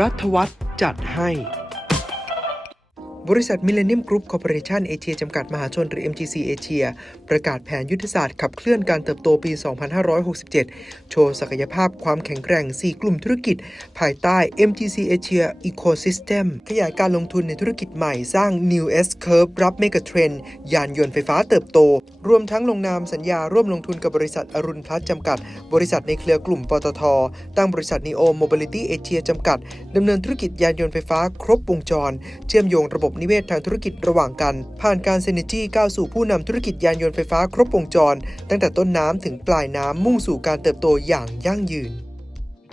รัฐวัฒน์จัดให้ บริษัทมิเลเนียมกรุ๊ปคอร์ปอเรชั่นเอเชียจำกัดมหาชนหรือ MGC เอเชียประกาศแผนยุทธศาสตร์ขับเคลื่อนการเติบโตปี 2567 โชว์ศักยภาพความแข็งแกร่ง 4 กลุ่มธุรกิจ ภายใต้ MGC Asia Ecosystem ขยายการลงทุนในธุรกิจใหม่สร้าง New S Curve รับเมกะเทรนยานยนต์ไฟฟ้าเติบโต รวมทั้งลงนามสัญญาร่วมลงทุนกับบริษัทอรุณพลัสจำกัด บริษัทในเครือกลุ่มปตท ตั้งบริษัท Neo Mobility Asia จำกัดดำเนินธุรกิจยานยนต์ไฟฟ้าครบวงจร เชื่อมโยงระบบนิเวศทางธุรกิจระหว่างกัน ผ่านการเซนจี้ก้าวสู่ผู้นำธุรกิจยานยนต์ไฟฟ้าครบวงจร ตั้งแต่ต้นน้ำถึงปลายน้ำมุ่งสู่การเติบโตอย่างยั่งยืน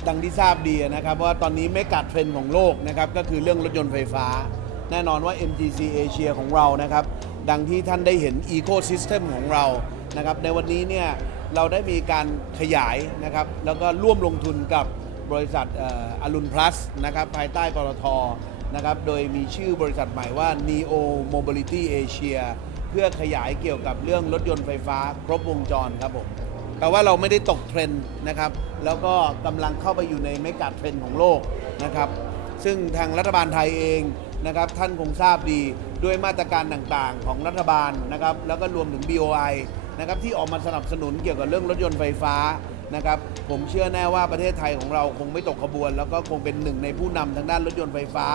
ดังที่ทราบดีนะครับว่าตอนนี้เมกะเทรนด์ของโลกนะครับก็คือเรื่องรถยนต์ไฟฟ้า แน่นอนว่า MGC Asia ของเรานะครับ ดังที่ท่านได้เห็น Ecosystem ของเรานะครับในวันนี้เนี่ยเราได้มีการขยายนะครับแล้วก็ร่วมลงทุนกับบริษัทอรุณพลัสนะครับภายใต้ปตท นะครับโดยมีชื่อบริษัทใหม่ว่า Neo Mobility Asia เพื่อขยายเกี่ยวกับเรื่องรถยนต์ไฟฟ้าครบวงจรครับผมแต่ว่าเราไม่ได้ตกเทรนด์นะครับ แล้วก็กำลังเข้าไปอยู่ในเมกะเทรนด์ของโลกนะครับ ซึ่งทางรัฐบาลไทยเองนะครับ ท่านคงทราบดีด้วยมาตรการต่างๆ ของรัฐบาลนะครับ แล้วก็รวมถึง BOI นะครับที่ออกมาสนับสนุนเกี่ยวกับเรื่องรถยนต์ไฟฟ้า นะครับผมเชื่อแน่ว่าประเทศไทยของเราคงไม่ตกขบวน แล้วก็คงเป็นหนึ่งในผู้นำทางด้านรถยนต์ไฟฟ้า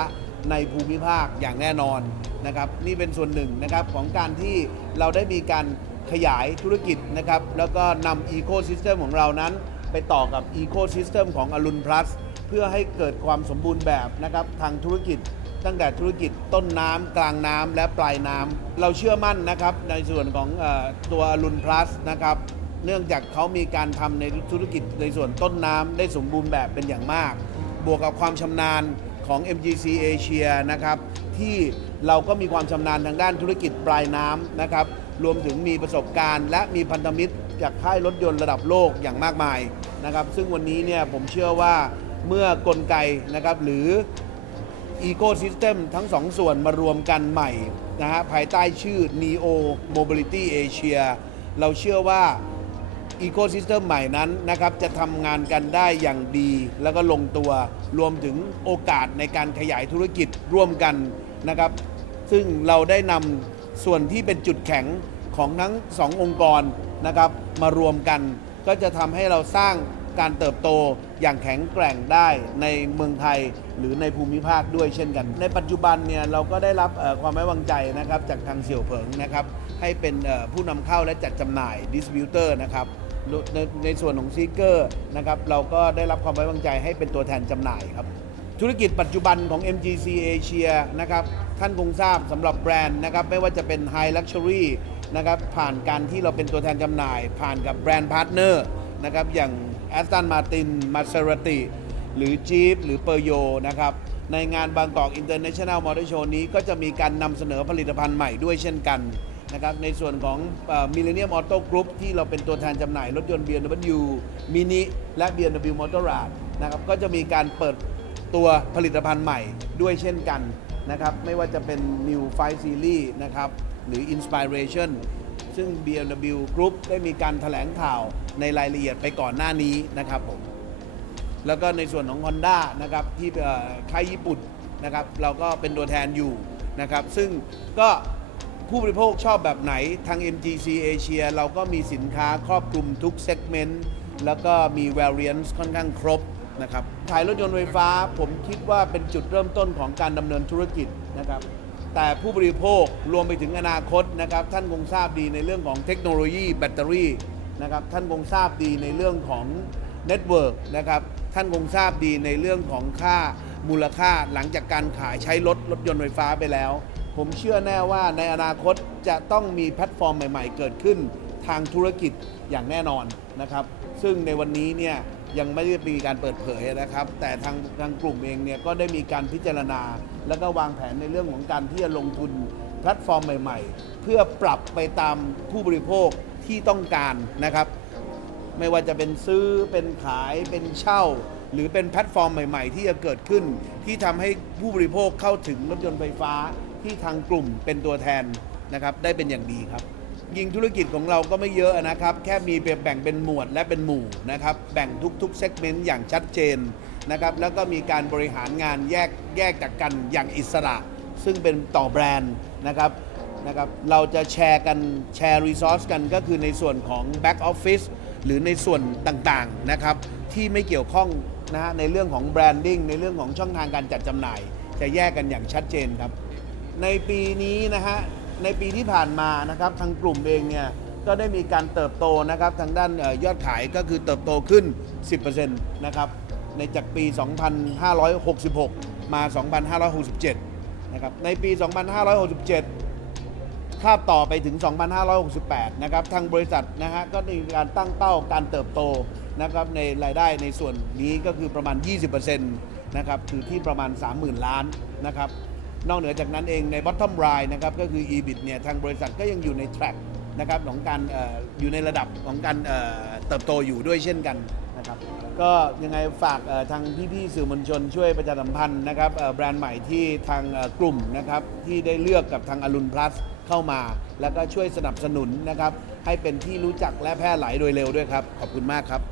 ในภูมิภาคอย่างแน่นอนนะครับนี่เป็นส่วนหนึ่งนะครับของการที่เราได้มีการขยายธุรกิจนะครับแล้วก็นำอีโค y ิสเต็มของเรานั้น ไปต่อกับอีโค y ิสเต็มของอรุณพลัสเพื่อให้เกิดความสมบูรณ์แบบนะครับทางธุรกิจตั้งแต่ธุรกิจต้นน้ำกลางน้ำและปลายน้ำเราเชื่อมั่นนะครับในส่วนของอตัวอรุณพลัสนะครับ เนื่องจากเขามีการทำในธุรกิจในส่วนต้นน้ำได้สมบูรณ์แบบเป็นอย่างมาก บวกกับความชำนาญของ MGC Asia นะครับ ที่เราก็มีความชำนาญทางด้านธุรกิจปลายน้ำนะครับ รวมถึงมีประสบการณ์ และมีพันธมิตรจากค่ายรถยนต์ระดับโลกอย่างมากมายนะครับ ซึ่งวันนี้เนี่ยผมเชื่อว่าเมื่อกลไกนะครับหรือ อีโค y ิสเต็มทั้งสองส่วนมารวมกันใหม่นะฮะภายใต้ชื่อ Neo Mobility Asia เราเชื่อว่า อีโคซิสเต็มใหม่นั้นนะครับจะทำงานกันได้อย่างดี แล้วก็ลงตัวรวมถึงโอกาสในการขยายธุรกิจร่วมกันนะครับ ซึ่งเราได้นำส่วนที่เป็นจุดแข็งของทั้งสององค์กรนะครับมารวมกัน ก็จะทำให้เราสร้าง การเติบโตอย่างแข็งแกร่งได้ในเมืองไทยหรือในภูมิภาคด้วยเช่นกัน ในปัจจุบันเนี่ยเราก็ได้รับความไว้วางใจนะครับจากทางเสี่ยวเผิงนะครับให้เป็นผู้นำเข้าและจัดจำหน่ายดิสติบิวเตอร์นะครับในในส่วนของซีเกอร์นะครับเราก็ได้รับความไว้วางใจให้เป็นตัวแทนจำหน่ายครับธุรกิจปัจจุบันของ MGC Asia นะครับท่านคงทราบสำหรับแบรนด์นะครับไม่ว่าจะเป็น High Luxury นะครับผ่านการที่เราเป็นตัวแทนจำหน่าย ผ่านกับแบรนด์พาร์ทเนอร์ นะครับอย่าง Aston Martin Maserati หรือ Jeep หรือ p e r y o นะครับในงานบางกอก International Motor Show นี้ก็จะมีการนำเสนอผลิตภัณฑ์ใหม่ด้วยเช่นกันนะครับในส่วนของ Millennium Auto Group ที่เราเป็นตัวแทนจำหน่ายรถยนต์ BMW Mini และ BMW Motorrad นะครับก็จะมีการเปิดตัวผลิตภัณฑ์ใหม่ด้วยเช่นกันนะครับไม่ว่าจะเป็น New 5 Series นะครับหรือ Inspiration ซึ่ง BMW Group ได้มีการถแถลงข่าวในรายละเอียดไปก่อนหน้านี้นะครับผมแล้วก็ในส่วนของ Honda นะครับที่ค่ายญี่ปุ่นนะครับเราก็เป็นตัวแทนอยู่นะครับซึ่งก็ผู้บริโภคชอบแบบไหนทาง MGC Asia เราก็มีสินค้าครอบคลุมทุกเซกเมนต์แล้วก็มี variants ค่อนข้างครบนะครับขายรถยนต์ไฟฟ้าผมคิดว่าเป็นจุดเริ่มต้นของการดำเนินธุรกิจนะครับ แต่ผู้บริโภครวมไปถึงอนาคตนะครับ ท่านคงทราบดีในเรื่องของเทคโนโลยีแบตเตอรี่นะครับ ท่านคงทราบดีในเรื่องของเน็ตเวิร์กนะครับ ท่านคงทราบดีในเรื่องของค่ามูลค่าหลังจากการขายใช้รถรถยนต์ไฟฟ้าไปแล้ว ผมเชื่อแน่ว่าในอนาคตจะต้องมีแพลตฟอร์มใหม่ ๆ เกิดขึ้นทางธุรกิจอย่างแน่นอนนะครับ ซึ่งในวันนี้เนี่ย ยังไม่ได้มีการเปิดเผยนะครับ แต่ทางทางกลุ่มเองเนี่ยก็ได้มีการพิจารณา แล้วก็วางแผนในเรื่องของการที่จะลงทุนแพลตฟอร์มใหม่ ๆ เพื่อปรับไปตามผู้บริโภคที่ต้องการนะครับ ไม่ว่าจะเป็นซื้อเป็นขายเป็นเช่า หรือเป็นแพลตฟอร์มใหม่ ๆ ที่จะเกิดขึ้น ที่ทำให้ผู้บริโภคเข้าถึงรถยนต์ไฟฟ้าที่ทางกลุ่มเป็นตัวแทนนะครับ ได้เป็นอย่างดีครับ ยิงธุรกิจของเราก็ไม่เยอะนะครับ แค่มีแบ่งเป็นหมวดและเป็นหมู่นะครับ แบ่งทุกๆเซกเมนต์อย่างชัดเจนนะครับ แล้วก็มีการบริหารงานแยกแยกจากกันอย่างอิสระ ซึ่งเป็นต่อแบรนด์นะครับนะครับ เราจะแชร์กันแชร์รีซอสกันก็คือในส่วนของ Back Office หรือในส่วนต่างๆนะครับ ที่ไม่เกี่ยวข้องนะฮะในเรื่องของแบรนดิ้งในเรื่องของช่องทางการจัดจำหน่าย จะแยกกันอย่างชัดเจนครับ ในปีนี้นะฮะ ในปีที่ผ่านมานะครับทางกลุ่มเองเนี่ยก็ได้มีการเติบโตนะครับทางด้านยอดขายก็คือเติบโตขึ้น 10%นะครับในจากปี 2566 มา 2567 นะครับในปี 2567 คาบต่อไปถึง 2568 นะครับทางบริษัทนะฮะก็ได้มีการตั้งเป้าการเติบโตนะครับในรายได้ในส่วนนี้ก็คือประมาณ 20%นะครับคือที่ประมาณ 30,000 ล้านนะครับ นอกเหนือจากนั้นเองใน bottom line นะครับก็คือ EBIT เนี่ยทางบริษัทก็ยังอยู่ใน track นะครับของการออยู่ในระดับของการเติบโตอยู่ด้วยเช่นกันนะครับก็ยังไงฝากทางพี่ๆสื่อมวลชนช่วยประชาสัมพันธ์นะครับแบรนด์ใหม่ที่ทางกลุ่มนะครับที่ได้เลือกกับทางอรุณพลัสเข้ามา แล้วก็ช่วยสนับสนุนนะครับให้เป็นที่รู้จักและแพร่หลายโดยเร็วด้วยครับ ขอบคุณมากครับ